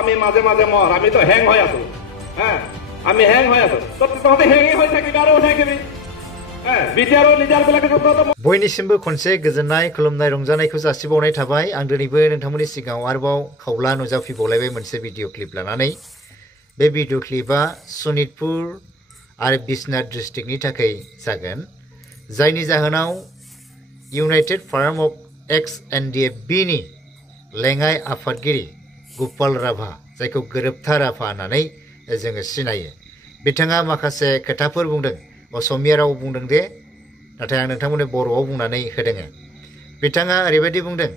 আমি মাঝে মাঝে মর আমি তো হ্যাং হয়ে আছো হ্যাঁ আমি হ্যাং হয়ে আছো তহঁতে হ্যাং হয়ে থাকিবি আৰু থাকিবি बयनिसिमबो खनसे गोजोननाय खुलुमनाय रंजानायखौ जासिबावनाय थाबाय आं दिनैबो नोंथांमोननि सिगाङाव आरोबाव खावला नुजाफैबावलायबाय मोनसे भिडिअ क्लिप लानानै बे भिडिअ क्लिपआ सनितपुर आरो बिश्वनाथ डिस्ट्रिक्टनि थाखाय जागोन जायनि जाहोनाव United firm of x NDFB नि लेङाइ आफादगिरि गपाल राभा जायखौ गोरोबथा राभा होननानै जोङो सिनायो बिथाङा माखासे खोथाफोर बुंदों असमिया राव बुंदों दे नाथाय आं नोंथांमोननो बर'आव बुंनानै होदों बिथाङा ओरैबायदि बुंदों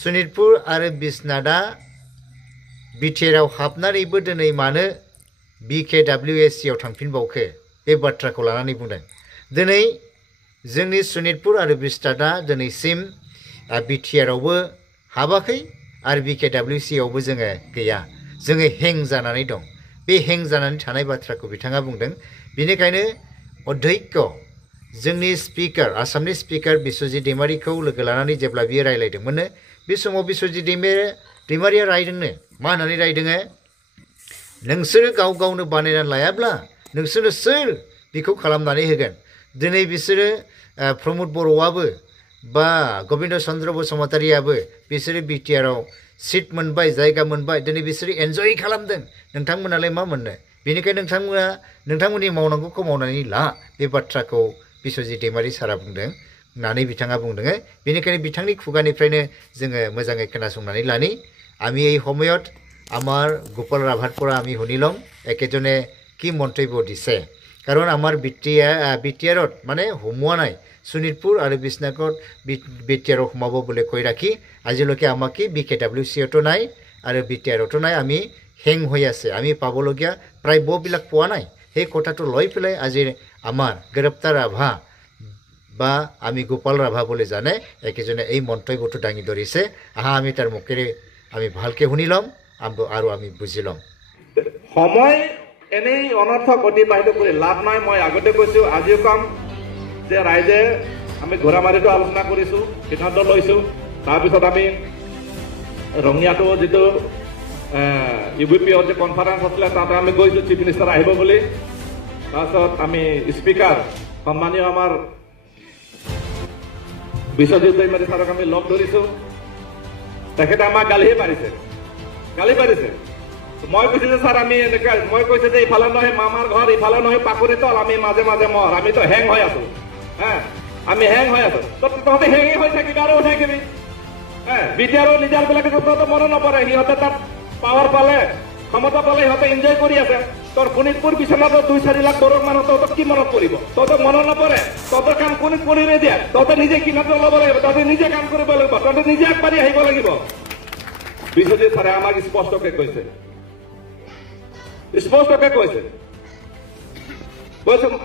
सनितपुर आरो बिश्वनाथआ बिटिआरआव हाबनानैबो दिनै मानो बिकेडब्लिउएसि आव थांफिनबावखो बे बाथ्राखौ लानानै बुंदों दिनै जोंनि सनितपुर आरो बिश्वनाथआ दिनैसिम बिटिआरआवबो हाबाखै आरो बिकेडब्लिउएसि आवबो जोङो गैया जोङो हें जानानै दं बे हें जानानै थानाय बाथ्राखौ बिथाङा बुंदों बिनिखायनो अध्यक्ष जोंनि स्पिकार आसामनि स्पिकार बिश्वजित दैमारिखौ लोगो लानानै जेब्ला बियो रायलायदोंमोन बे समाव बिश्वजित दैमारिया रायदोंनो मा होननानै रायदों नोंसोरो गाव गावनो बानायनानै लायाब्ला नोंसोरो सोर बेखौ खालामनानै होगोन दिनै बिसोरो प्रमद बर'आबो बा गबिन्द चन्द्र बसुमतारियाबो बिसोरो बिटिआरआव सिट मोनबाय जायगा मोनबाय दिनै बिसोरो एन्जय खालामदों नोंथांमोनालाय मा मोननो बेनिखायनो नोंथांमोननि मावनांगौखौ मावनानै ला बे बाथ्राखौ बिश्वजित दैमारि सारा बुंदों होननानै बिथाङा बुंदों बेनिखायनो बिथांनि खुगानिफ्रायनो जोङो मोजाङै खोनासंनानै लानि আমি এই সময়ত আমার গোপাল রাভার পৰা আমি শুনিলম একেজনে কি মন্তব্য দিছে কাৰণ আমাৰ বিটিআৰত মানে সোমোৱা নাই শোণিতপুৰ আৰু বিশ্বনাথত বিটিআৰত সোমাব বুলি কৈ ৰাখি আজিলৈকে আমাক বিকেডব্লিউচিতো নাই আৰু বিটিআৰতো নাই আমি হেং হৈ আছে আমি পাবলগীয়া প্ৰায় বহুবিলাক পোৱা নাই সেই কথাটো লৈ পেলাই আজি আমাৰ গ্ৰেপ্তা ৰাভা বা আমি গোপাল ৰাভা বুলি জানে একেজনে এই মন্তব্যটো দাঙি ধৰিছে আহা আমি তাৰ মুখেৰে আমি ভালকে শুনিলম আৰু আমি বুজিলম সময় এনেই অনৰ্থক অতিবাহিত কৰি লাভ নাই মই আগতে কৈছো আজিও কাম যে ৰাইজে আমি ঘোৰামাৰিটো আলোচনা কৰিছো সিদ্ধান্ত লৈছো তাৰপিছত আমি ৰঙিয়াটো যিটো ইউবিপিৰ যে কনফাৰেন্স আছিলে তাতে আমি গৈছো চিফ মিনিষ্টাৰ আহিব বুলি তাৰপিছত আমি স্পিকাৰ সন্মানীয় আমাৰ বিশ্বজিৎ দৈমাৰী ছাৰক আমি লগ ধৰিছো তেখেতে আমাক গালি পাৰিছে মই কৈছো যে ছাৰ আমি এনেকৈ মই কৈছো যে ইফালে নহয় মামাৰ ঘৰ ইফালে নহয় পাকুৰি তল আমি মাজে মাজে মৰ আমি তো হেং হৈ আছো আমি হেং হৈ আছো তহঁতে হেঙে হৈ থাকিবি আৰু থাকিবি বিটিআৰৰ লিডাৰবিলাকে তহঁতে মনত নপৰে সিহঁতে তাত পাৱাৰ পালে ক্ষমতা পালে সিহঁতে এনজয় কৰি আছে তোৰ শোণিতপুৰ বিশ্বনাথত 2-4 লাখ কৰ'ৰ মানুহ তহঁতক কি মনত পৰিব তহঁতক মনত নপৰে তহঁতৰ কাম কোনে কৰি নিদিয়ে তহঁতে নিজে কিনাটো ল'ব লাগিব তহঁতে নিজে কাম কৰিব লাগিব তহঁতে নিজে আগবাঢ়ি আহিব লাগিব বিশ্বজিৎ ছাৰে আমাক স্পষ্টকে কৈছে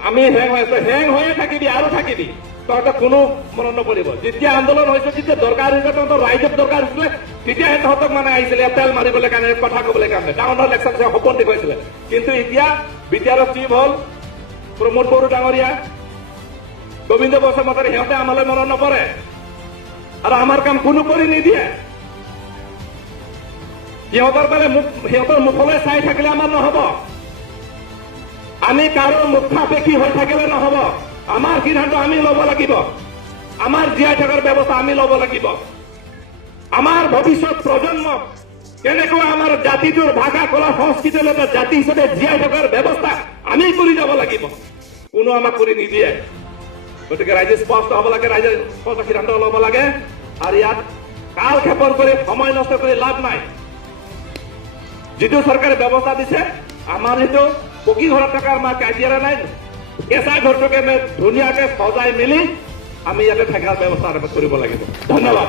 আমি হেং হৈ আছো হেং হৈয়ে থাকিবি আৰু থাকিবি তহঁতে কোনো মনত নপৰিব যেতিয়া আন্দোলন হৈছে যেতিয়া দৰকাৰ হৈছে তহঁতৰ ৰাইজক দৰকাৰ হৈছিলে তেতিয়াহে তহঁতক মানে আহিছিলে তেল মাৰিবলৈ কাৰণে কথা ক'বলৈ কাৰণে ডাঙৰ ডাঙৰ লেকচাৰ সপোন দেখুৱাইছিলে কিন্তু এতিয়া বিটিআৰৰ চিফ হ'ল প্ৰমোদ বড়ো ডাঙৰীয়া গোবিন্দ বসুমতাৰী সিহঁতে আমালৈ মনত নপৰে আৰু আমাৰ কাম কোনো কৰি নিদিয়ে সিহঁতৰ মুখলৈ চাই থাকিলে আমাৰ নহব আমি কাৰো মুখাপেক্ষী হৈ থাকিলে নহব আমাৰ সিদ্ধান্ত আমি ল'ব লাগিব আমাৰ জীয়াই থকাৰ ব্যৱস্থা আমি ল'ব লাগিব আমাৰ ভৱিষ্যত প্ৰজন্মক কেনেকৈ আমাৰ জাতিটোৰ ভাষা কলা সংস্কৃতিৰ লগত জাতি হিচাপে জীয়াই থকাৰ ব্যৱস্থা আমি কৰি যাব লাগিব কোনো আমাক কৰি নিদিয়ে গতিকে ৰাইজে স্পষ্ট হ'ব লাগে ৰাইজে স্পষ্ট সিদ্ধান্ত ল'ব লাগে আৰু ইয়াত কাল ক্ষেপণ কৰি সময় নষ্ট কৰি লাভ নাই যিটো চৰকাৰে ব্যৱস্থা দিছে আমাৰ সেইটো পকী ঘৰত থকা আমাৰ কাজিয়া নাই কেঁচা ঘৰটোকে ধুনীয়াকে সজাই মেলি আমি ইয়াতে থকাৰ ব্যৱস্থা কৰিব লাগিব ধন্যবাদ